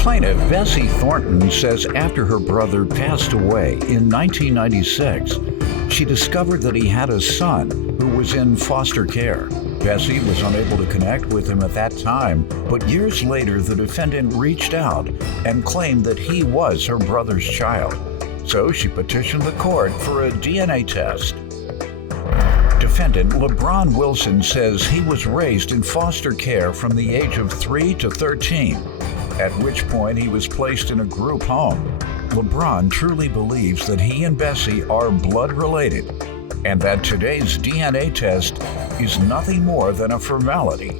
Plaintiff Bessie Thornton says after her brother passed away in 1996, she discovered that he had a son who was in foster care. Bessie was unable to connect with him at that time, but years later the defendant reached out and claimed that he was her brother's child. So she petitioned the court for a DNA test. Defendant LeBron Wilson says he was raised in foster care from the age of 3 to 13, at which point he was placed in a group home. LeBron truly believes that he and Bessie are blood related, and that today's DNA test is nothing more than a formality.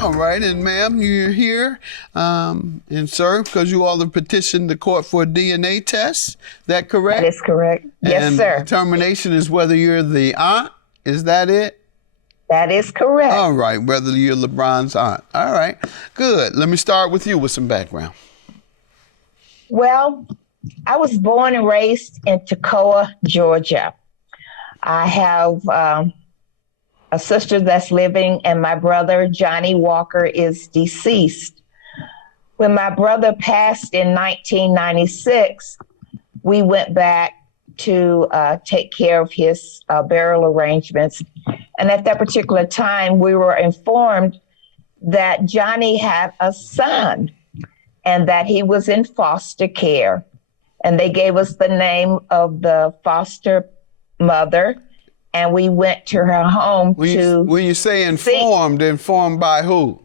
All right, and ma'am, you're here, and sir, because you all have petitioned the court for a DNA test. Is that correct? That is correct. Yes, and sir. The determination is whether you're the aunt. Is that it? That is correct. All right, whether you're LeBron's aunt. All right, good. Let me start with you with some background. Well, I was born and raised in Toccoa, Georgia. I have a sister that's living, and my brother, Johnny Walker, is deceased. When my brother passed in 1996, we went back to take care of his burial arrangements. And at that particular time, we were informed that Johnny had a son and that he was in foster care. And they gave us the name of the foster mother, and we went to her home When you say informed, informed by who?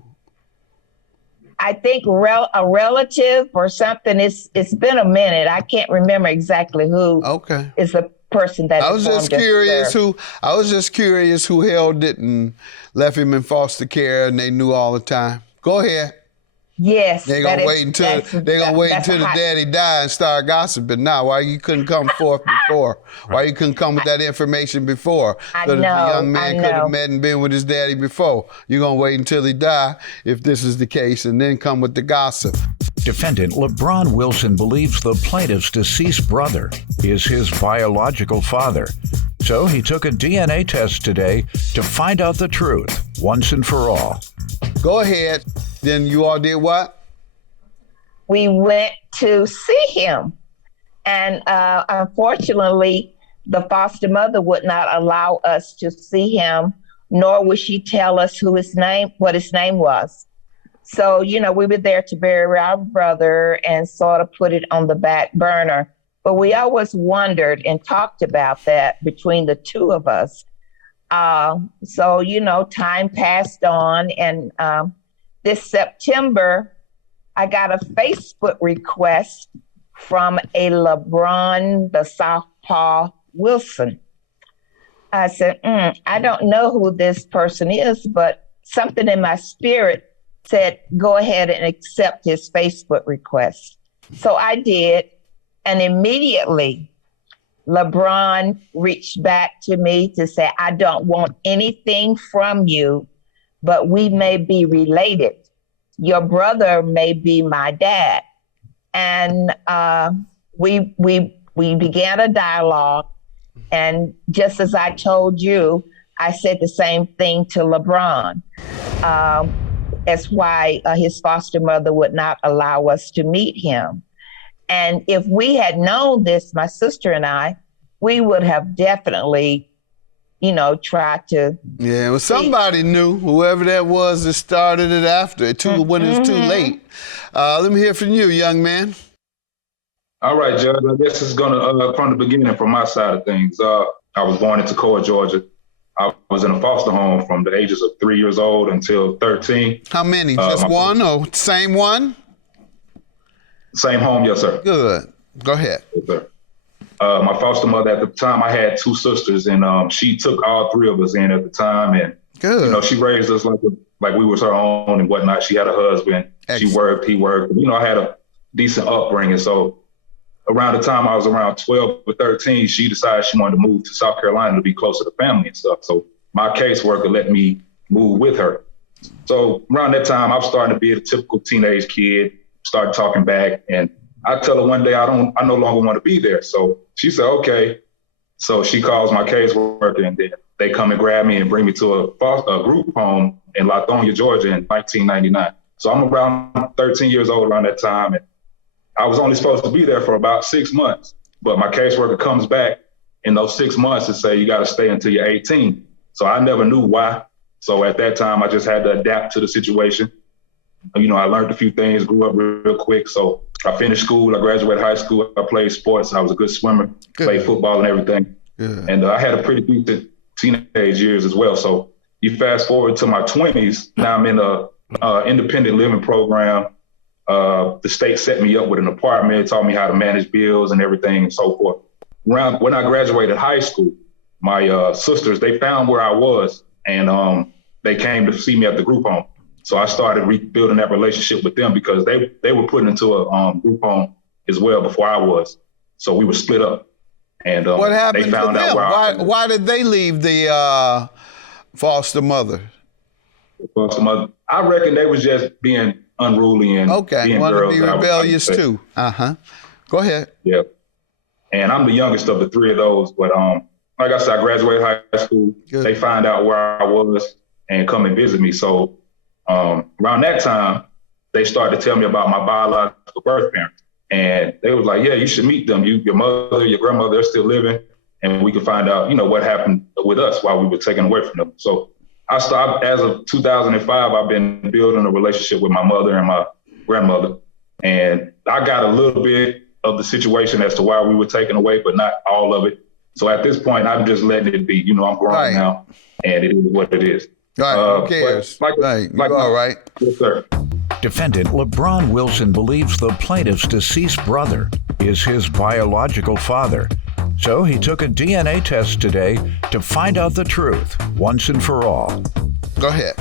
I think a relative or something. It's been a minute. I can't remember exactly who. Okay. Is the person that I was just curious who held it and left him in foster care, and they knew all the time. Go ahead. Yes. They're gonna wait until the daddy died and start gossiping now. Why you couldn't come forth before? Why you couldn't come with that information before? So that the young man could have met and been with his daddy before. You're gonna wait until he die, if this is the case, and then come with the gossip. Defendant LeBron Wilson believes the plaintiff's deceased brother is his biological father. So he took a DNA test today to find out the truth once and for all. Go ahead. Then you all did what? We went to see him. And unfortunately, the foster mother would not allow us to see him, nor would she tell us what his name was. So, we were there to bury our brother and sort of put it on the back burner. But we always wondered and talked about that between the two of us. So, time passed on, and this September, I got a Facebook request from a LeBron, the Southpaw Wilson. I said, I don't know who this person is, but something in my spirit said, go ahead and accept his Facebook request. So I did, and immediately LeBron reached back to me to say, I don't want anything from you, but we may be related. Your brother may be my dad. And we began a dialogue. And just as I told you, I said the same thing to LeBron. That's why his foster mother would not allow us to meet him. And if we had known this, my sister and I, we would have definitely, tried to. Yeah, well, somebody knew, whoever that was that started it after, when it was too late. Let me hear from you, young man. All right, Judge. I guess it's gonna from the beginning, from my side of things. I was born in Toccoa, Georgia. I was in a foster home from the ages of 3 years old until 13. How many? Just one or same one? Same home, yes, sir. Good. Go ahead. Yes, sir. My foster mother at the time, I had two sisters, and she took all three of us in at the time, and good. She raised us like we was her own and whatnot. She had a husband. Excellent. She worked, he worked. I had a decent upbringing. So around the time I was around 12 or 13, she decided she wanted to move to South Carolina to be closer to family and stuff. So my caseworker let me move with her. So around that time, I was starting to be a typical teenage kid, started talking back, and I tell her one day I no longer want to be there. So she said, okay. So she calls my caseworker, and then they come and grab me and bring me to a group home in Lithonia, Georgia in 1999. So I'm around 13 years old around that time. And I was only supposed to be there for about 6 months, but my caseworker comes back in those 6 months and say, you got to stay until you're 18. So I never knew why. So at that time, I just had to adapt to the situation. You know, I learned a few things, grew up real quick. So I finished school, I graduated high school, I played sports. I was a good swimmer, played football and everything. And I had a pretty decent teenage years as well. So you fast forward to my 20s, now I'm in a independent living program. The state set me up with an apartment, taught me how to manage bills and everything and so forth. When I graduated high school, my sisters, they found where I was and they came to see me at the group home. So I started rebuilding that relationship with them because they were put into a group home as well before I was. So we were split up. And what happened they found to them? out why did they leave the foster mother? Foster mother. I reckon they was just being unruly and being wanted girls. To be rebellious too. Go ahead. Yeah. And I'm the youngest of the three of those. But like I said, I graduated high school. Good. They find out where I was and come and visit me. So around that time, they started to tell me about my biological birth parents. And they was like, yeah, you should meet them. Your mother, your grandmother, they're still living. And we can find out, you know, what happened with us while we were taken away from them. So I started, as of 2005, I've been building a relationship with my mother and my grandmother. And I got a little bit of the situation as to why we were taken away, but not all of it. So at this point, I'm just letting it be. You know, I'm grown now, and it is what it is. Right, who cares? All right. Yes, sir. Defendant LeBron Wilson believes the plaintiff's deceased brother is his biological father. So he took a DNA test today to find out the truth once and for all. Go ahead.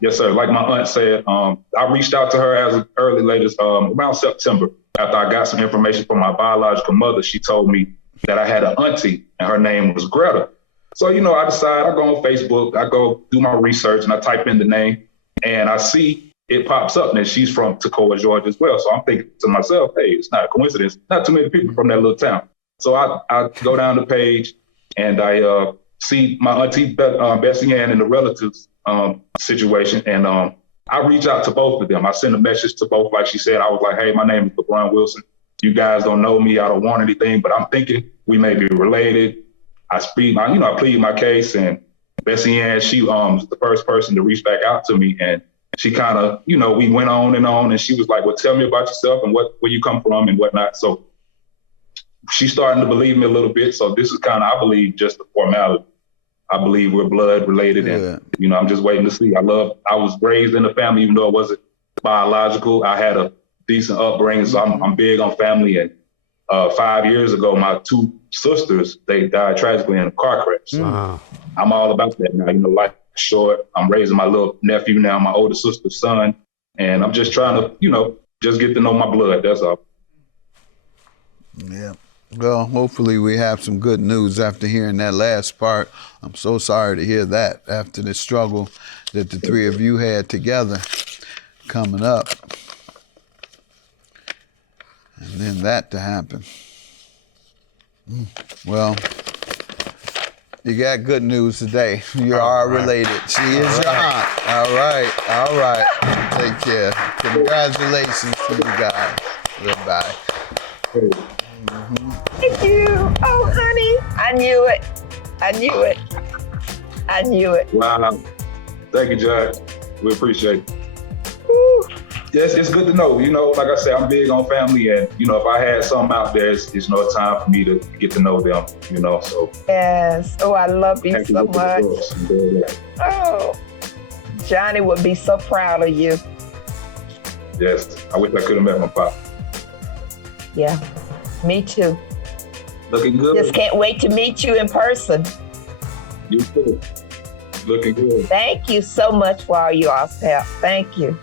Yes, sir. Like my aunt said, I reached out to her as early latest around September. After I got some information from my biological mother, she told me that I had an auntie and her name was Greta. So, you know, I decide, I go on Facebook, I go do my research and I type in the name and I see it pops up and she's from Toccoa, Georgia as well. So I'm thinking to myself, hey, it's not a coincidence. Not too many people from that little town. So I go down the page and I see my auntie Bessie and the relatives situation. And I reach out to both of them. I send a message to both. Like she said, I was like, hey, my name is LeBron Wilson. You guys don't know me. I don't want anything, but I'm thinking we may be related. I plead my case, and Bessie Ann, she was the first person to reach back out to me, and she kind of, you know, we went on, and she was like, well, tell me about yourself and where you come from and whatnot. So she's starting to believe me a little bit. So this is kind of, I believe, just a formality. I believe we're blood related, and you know, I'm just waiting to see. I was raised in a family, even though it wasn't biological. I had a decent upbringing, so I'm big on family. And 5 years ago, my two sisters, they died tragically in a car crash. So I'm all about that now. You know, life is short. I'm raising my little nephew now, my older sister's son, and I'm just trying to, you know, just get to know my blood. That's all. Yeah. Well, hopefully we have some good news after hearing that last part. I'm so sorry to hear that after the struggle that the three of you had together coming up. And then that to happen. Well, you got good news today. You are related. She is your aunt. All right. Take care. Congratulations to you guys. Goodbye. Thank you. Oh, honey. I knew it. Wow. Thank you, Judge. We appreciate it. Woo. Yes, it's good to know. You know, like I said, I'm big on family, and you know, if I had something out there, it's no time for me to get to know them. You know, so. Yes. Oh, I love you so much. Oh, Johnny would be so proud of you. Yes, I wish I could have met my pop. Yeah, me too. Looking good. Just can't wait to meet you in person. You too. Looking good. Thank you so much for all your help. Thank you.